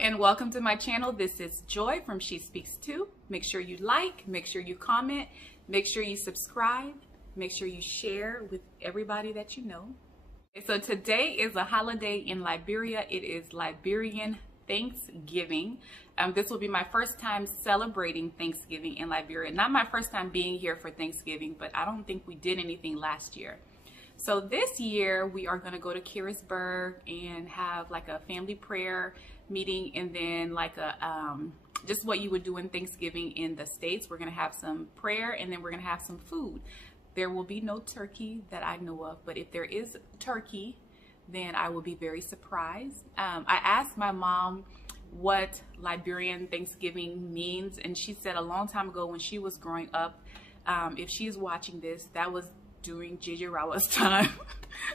and welcome to my channel. This is Joy from She Speaks Too. Make sure you like, make sure you comment, make sure you subscribe, make sure you share with everybody that you know. So today is a holiday in Liberia. It is Liberian Thanksgiving. This will be my first time celebrating Thanksgiving in Liberia. Not my first time being here for Thanksgiving, but I don't think we did anything last year. So this year we are going to go to Careysburg and have like a family prayer meeting, and then like a just what you would do in Thanksgiving in the States. We're going to have some prayer, and then we're going to have some food. There will be no turkey that I know of, but if there is turkey, then I will be very surprised. I asked my mom what Liberian Thanksgiving means, and she said a long time ago when she was growing up, if she's watching this, that was during Jijirawa's time.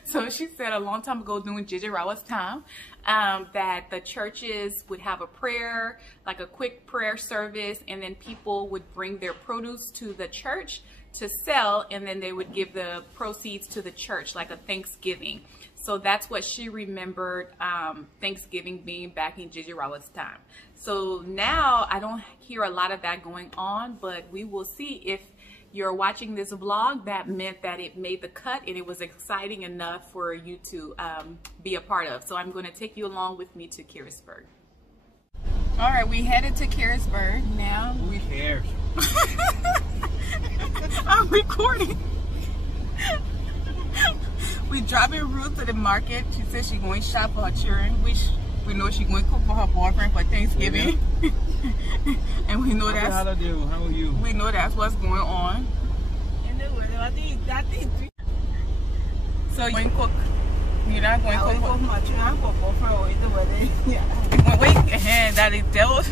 So she said a long time ago during Jijirawa's time that the churches would have a prayer, like a quick prayer service, and then people would bring their produce to the church to sell, and then they would give the proceeds to the church, like a Thanksgiving. So that's what she remembered Thanksgiving being back in Jijirawa's time. So now I don't hear a lot of that going on, but we will see. If you're watching this vlog, that meant that it made the cut and it was exciting enough for you to be a part of. So I'm going to take you along with me to Careysburg. All right, we headed to Careysburg now. Who cares? I'm recording. We driving Ruth to the market. She said she's going to shop for her children. We know she's going to cook for her boyfriend for Thanksgiving. And we know that's how are you? We know that's what's going on. So you going to cook? You're not going to cook for my children? Wait, that is devil.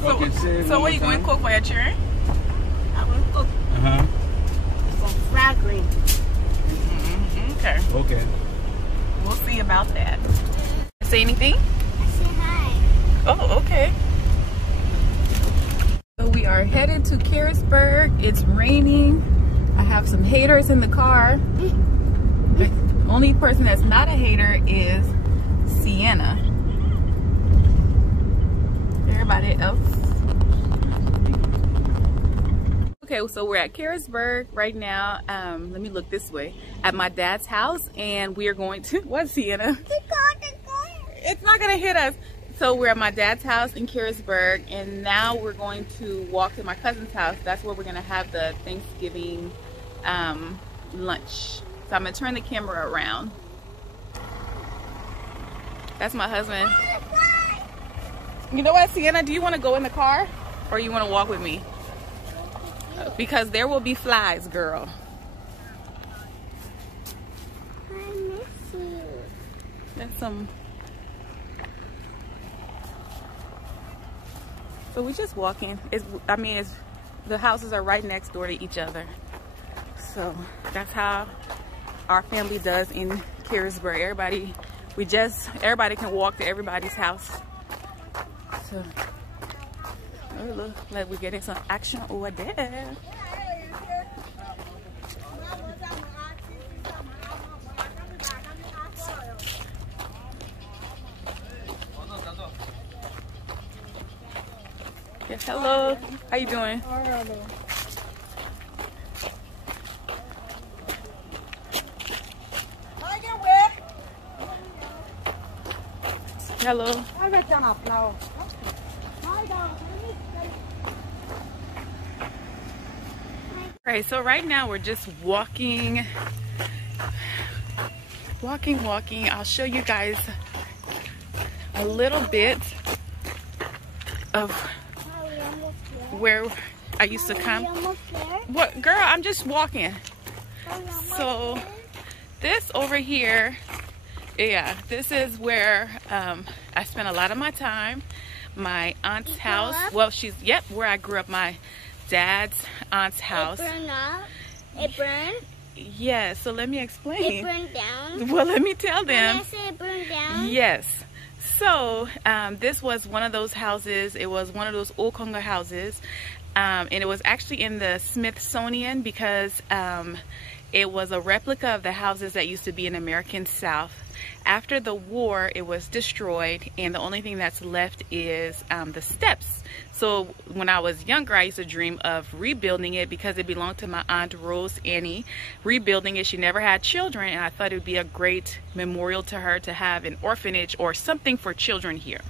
So what are you going to cook for your children? I'm going to cook some fried green. Okay. Okay. We'll see about that. Say anything? I say hi. Oh, okay. So we are headed to Careysburg. It's raining. I have some haters in the car. The only person that's not a hater is Sienna. Everybody else. Okay, so we're at Careysburg right now. Let me look this way. At my dad's house, and we are going to, what, Sienna? It's not gonna hit us. So we're at my dad's house in Careysburg, and now we're going to walk to my cousin's house. That's where we're gonna have the Thanksgiving lunch. So I'm gonna turn the camera around. That's my husband. You know what, Sienna, do you want to go in the car, or you want to walk with me? Because there will be flies, girl. I miss you. That's some. So we're just walking. The houses are right next door to each other. So that's how our family does in Careysburg. Everybody can walk to everybody's house. So, oh, look like we're getting some action over there. Yes, hello. How you doing? Hello. Alright, so right now we're just walking. I'll show you guys a little bit of where I used to come. What, girl? I'm just walking. So this over here, yeah, this is where I spent a lot of my time. My aunt's house. Well, where I grew up. My dad's aunt's house. It burned up? It burned? Yes, so let me explain. It burned down? Well, let me tell them. When I say it burned down? Yes. So this was one of those houses. It was one of those old Congo houses. And it was actually in the Smithsonian because it was a replica of the houses that used to be in American South. After the war, it was destroyed, and the only thing that's left is the steps. So when I was younger, I used to dream of rebuilding it because it belonged to my aunt Rose Annie. Rebuilding it, she never had children, and I thought it would be a great memorial to her to have an orphanage or something for children here.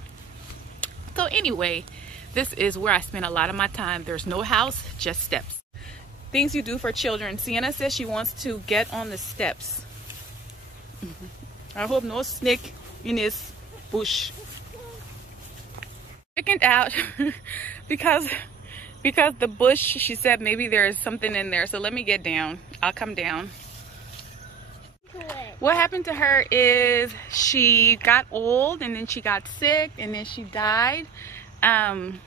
So anyway, this is where I spend a lot of my time. There's no house, just steps. Things you do for children. Sienna says she wants to get on the steps. I hope no snake in this bush. Chickened out because the bush, she said maybe there's something in there. So let me get down. I'll come down. What happened to her is she got old, and then she got sick, and then she died. And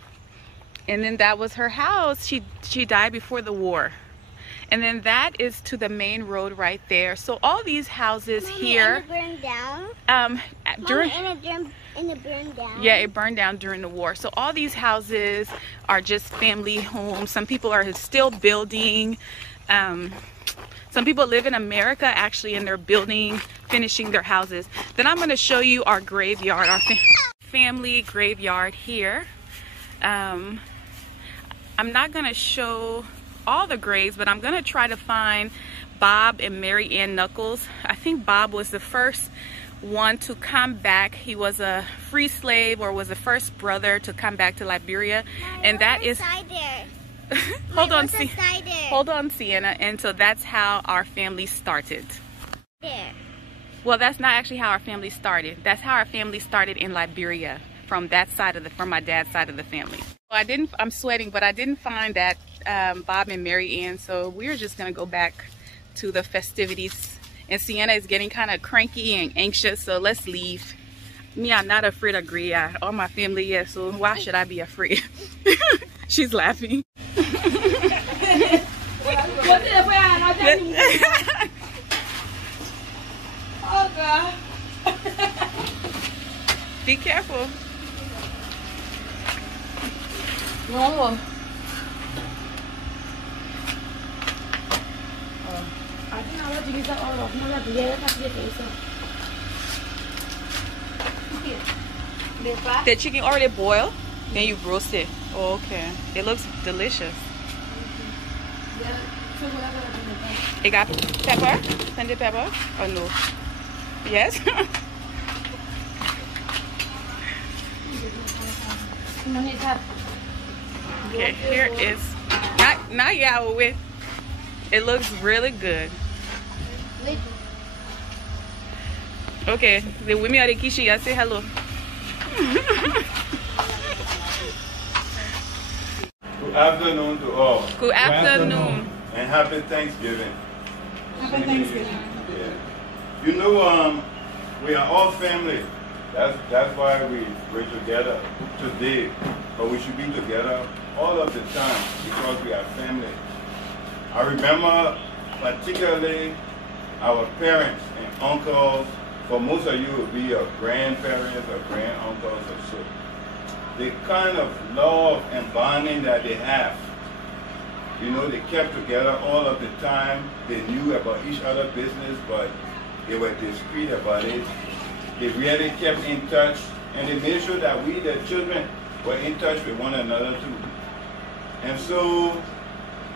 then that was her house. She died before the war. And then that is to the main road right there. So all these houses, Mommy, here. And it burned down? And it burned down? Yeah, it burned down during the war. So all these houses are just family homes. Some people are still building. Some people live in America actually, and they're building, finishing their houses. Then I'm going to show you our graveyard, our family graveyard here. I'm not going to show all the graves, but I'm going to try to find Bob and Mary Ann Knuckles. I think Bob was the first one to come back. He was a free slave, or was the first brother to come back to Liberia. Mommy, and that is hold on, Sienna. And so that's how our family started. There. Well, that's not actually how our family started. That's how our family started in Liberia, from that side of from my dad's side of the family. Well, I'm sweating, but I didn't find that Bob and Mary Ann, so we're just gonna go back to the festivities. And Sienna is getting kind of cranky and anxious, so let's leave. Me, I'm not afraid of gray. All my family, yeah, so why should I be afraid? She's laughing. Oh God. Be careful. No. The chicken already boiled, then you roast it. Oh, okay. It looks delicious. It got pepper? Send it pepper? Or no? Yes? Okay, here is not yawa with. It looks really good. Okay, the women are the kishi. I say hello. Good afternoon to all. Good afternoon. And happy Thanksgiving. Happy Thanksgiving. Yeah. You know, we are all family. That's why we're together today. But we should be together all of the time because we are family. I remember particularly our parents and uncles. For most of you, it would be your grandparents or granduncles or so. The kind of love and bonding that they have. You know, they kept together all of the time. They knew about each other's business, but they were discreet about it. They really kept in touch, and they made sure that we, the children, were in touch with one another too. And so,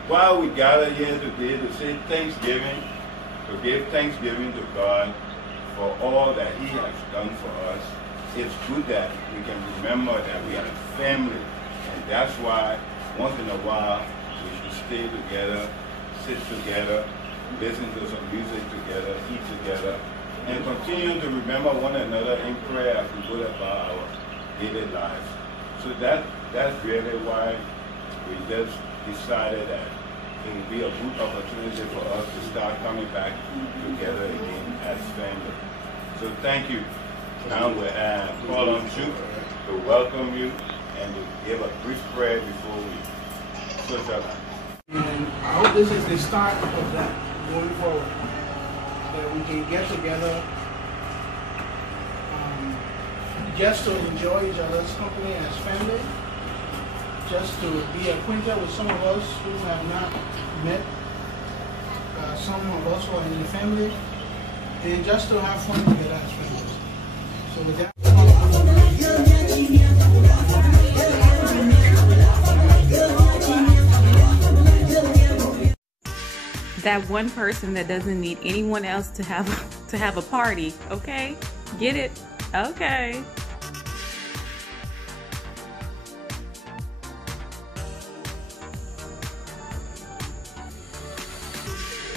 while we gather here today to say Thanksgiving, to give Thanksgiving to God for all that He has done for us, it's good that we can remember that we are a family. And that's why, once in a while, we should stay together, sit together, listen to some music together, eat together, and continue to remember one another in prayer as we go about our daily lives. So that's really why we just decided that it would be a good opportunity for us to start coming back together again as family. So thank you. Now we call on you to welcome you and to give a brief prayer before we socialize. And I hope this is the start of that going forward. That we can get together just to enjoy each other's company as family, just to be acquainted with some of us who have not met some of us who are in the family, and just to have fun together as friends. So with that. That one person that doesn't need anyone else to have a party, okay? Get it? Okay.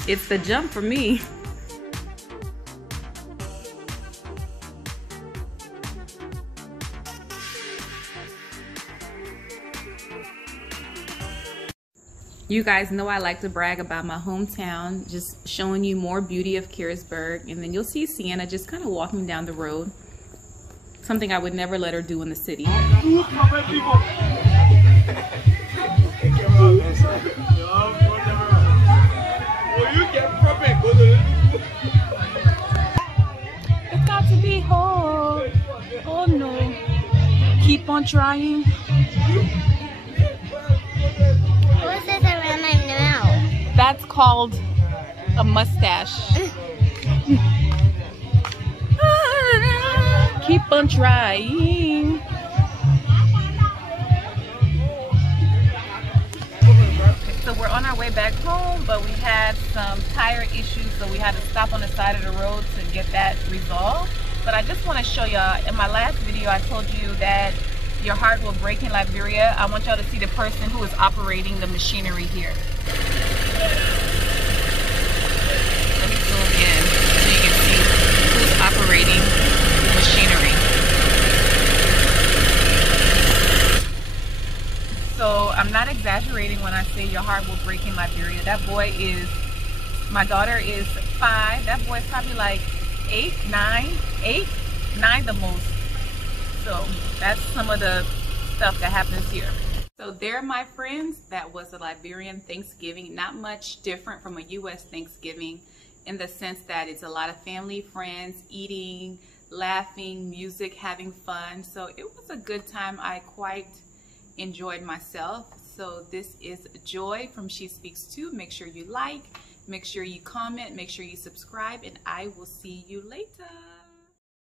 It's the jump for me. You guys know I like to brag about my hometown, just showing you more beauty of Careysburg, and then you'll see Sienna just kind of walking down the road. Something I would never let her do in the city. It's got to be whole. Oh no. Keep on trying. What's this around my mouth? That's called a mustache. Keep on trying. So we're on our way back home, but we had some tire issues, so we had to stop on the side of the road to get that resolved. But I just want to show y'all, in my last video I told you that your heart will break in Liberia. I want y'all to see the person who is operating the machinery here. Let me zoom in so you can see who's operating the machinery. So I'm not exaggerating when I say your heart will break in Liberia. That boy is, my daughter is 5. That boy is probably like 8, 9 the most. So that's some of the stuff that happens here. So there, my friends, that was a Liberian Thanksgiving. Not much different from a U.S. Thanksgiving in the sense that it's a lot of family, friends, eating, laughing, music, having fun. So it was a good time. I quite enjoyed myself. So this is Joy from She Speaks Too. Make sure you like, make sure you comment, make sure you subscribe, and I will see you later.